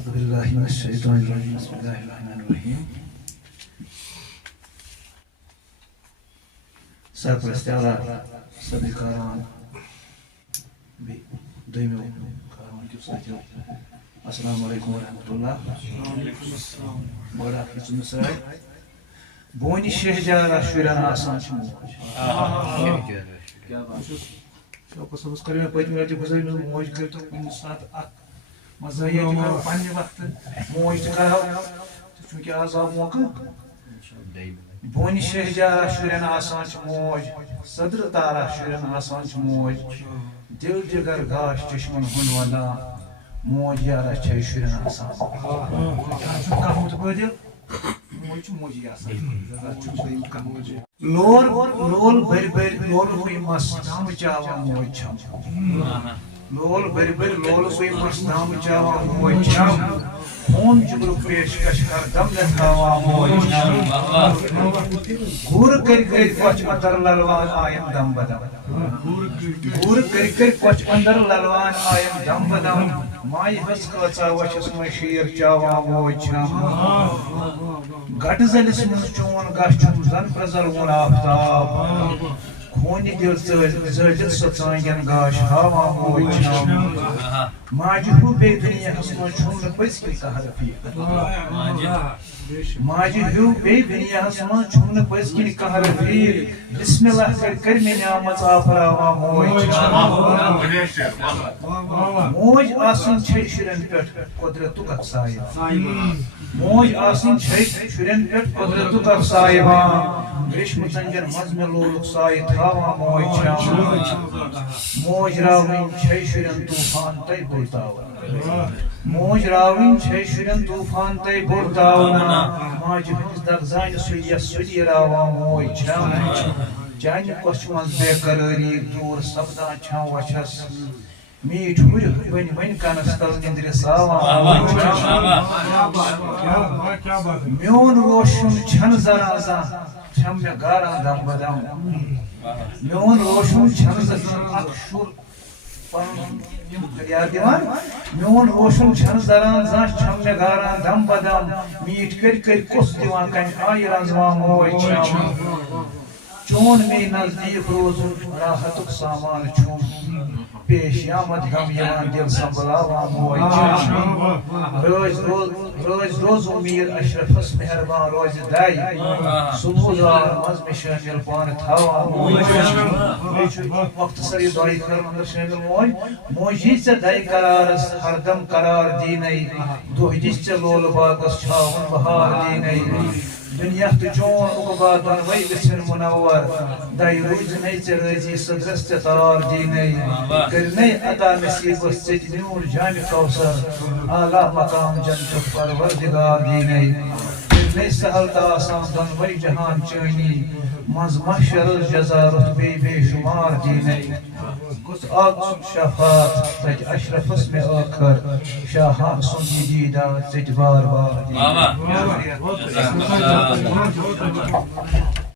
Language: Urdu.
أعوذ بالله من الشيطان الرجيم بسم الله الرحمن الرحيم سرپرست اعلیٰ صدر کاروان دویمیو کاروان کیو ساتھیو السلام علیکم ورحمۃ اللہ بڑا کھیچن سائے بونی شہجارہ شُرٮ۪ن آسان چھِ موج کیا بات شوقس صٲبس کٔر مےٚ پٔتمہِ لٹہِ گُزٲرۍ مےٚ موج کٔرۍ تو کُنہِ ساتہٕ اکھ مزاحیہ تہِ کرو پننہِ وقتہٕ موج تہِ کرو تہٕ چوٗنٛکہِ آز آو موقعہٕ بونہِ شہجارہ شُرٮ۪ن آسان چھِ موج صدر تارہ شُرٮ۪ن آسان چھِ موج دل جگر گاش چشمن ہُنٛد ونان موج یارہ چھے شُرٮ۪ن آسان کانٛہہ مُتبٲدِل موج چھِ موجی آسان لول لول بٔرۍ بٔرۍ لولوٕے مس دامچاوان موج چھم لول بٔرۍ بٔرۍ لولوٕے مس دامچاوان موج چھم خوٗن جگرُک پیشکش کر دم لٮ۪کھاوان موج چھم گوٗر کٔرۍ کٔرۍ کۄچھ اندر للوان آیم دم بدم گوٗر کٔرۍ کٔرۍ کۄچھ اندر للوان آیم دم بدم مایہِ ہٕنٛز کۭژاہ وچھس منٛز شیٖر چاوان موج چھم گٹہٕ زٔلِس منٛز چون گش چھُم زن پرٛزلوُن آفتاب خوٗنہِ دِل زٲلِتھ سۄ ژٲنٛگٮ۪ن گاش ہاوان موج چھم ماجہِ ہیوٗ بیٚیہِ دُنیاہس منٛز چھُم نہٕ پٔزۍ کِنۍ کانٛہہ رفیٖق ماجہِ ہیوٗ بیٚیہِ دُنیاہس منٛز چھُم نہٕ پٔزۍ کِنۍ کانٛہہ رفیٖق بسم اللہ کٔرۍ مےٚ نعمت آفراوان موج چھم موج آسٕنۍ چھے شُرٮ۪ن پٮ۪ٹھ قۄدرتُک اکھ سایہِ موج آسٕنۍ چھے شُرٮ۪ن پٮ۪ٹھ قۄدرتُک اکھ سایِوان ریشمہٕ ژنٛجن منٛز مےٚ لولُک سایہِ تھاوان موج چھم موج راوٕنۍ چھے شُرٮ۪ن طوٗفان تۄہہِ بُلتاوان موج راوٕنۍ چھے شُرٮ۪ن طوٗفان تۄہہِ بُلتاوان ماجہِ ہٕنٛز دگزانہِ سُلہِ سُلہِ موج چھم چانہِ کۄچھِ منٛز بے قرٲری دوٗر سپدان چھم وچھس میٖٹھۍ ہُرِ وۄنۍ وۄنۍ کنس تل نِندرِ ساوان میون روشن چھنہٕ زران زانٛہہ چھم مےٚ گاران دم بدم میون روشن چھنہٕ زران اکھ شُر پنُن یاد دِوان میون روشن چھنہٕ زران زانٛہہ چھم مےٚ گاران دم بدم میٖٹھۍ کٔرۍ کٔرۍ کُس دِوان کنہِ آیہِ رنزوان موج چھم چون مے نزدیٖک روزُن راحتُک سامان چھُم پیش آمد غم یِوان دل سنبھلاوان موج چھم رٲزۍ روز اُمید اشرفس مہربان روزِ دَے صُبحُ زار منٛز مےٚ شٲمِل پانہٕ تھاوان موج چھم بیٚیہِ چھُ مۄختصر یہِ دۄیہِ خٲر انٛدر شٲمِل موج موج یی ژےٚ دَے قرارس ہردم قرار دیٖنے دۄہ دِژ ژےٚ لولہٕ باغس چھاوُن بہار دیٖنے دُنیا تہٕ چون عقبا دۄنوَے گٔژھِنۍ مُنور دَے روٗزِنَے ژےٚ رٲضی صدرس ژےٚ تار دیٖنے کٔرنَے عطا نصیٖبس ژےٚ تہِ میون جامہِ کوثر اعلیٰ مقام جنتُک پروردگار دیٖنے کٔرنَے سہل تہٕ آسان دۄنوَے جہان چٲنی منٛز محشرس جزا رُتبے بے شُمار دیٖنے گوٚژھ آسُن شفاعت تَتہِ اشرفس مےٚ ٲخر شاہان سُنٛد یہِ دیٖدار ژےٚ تہِ بار بار دیٖنے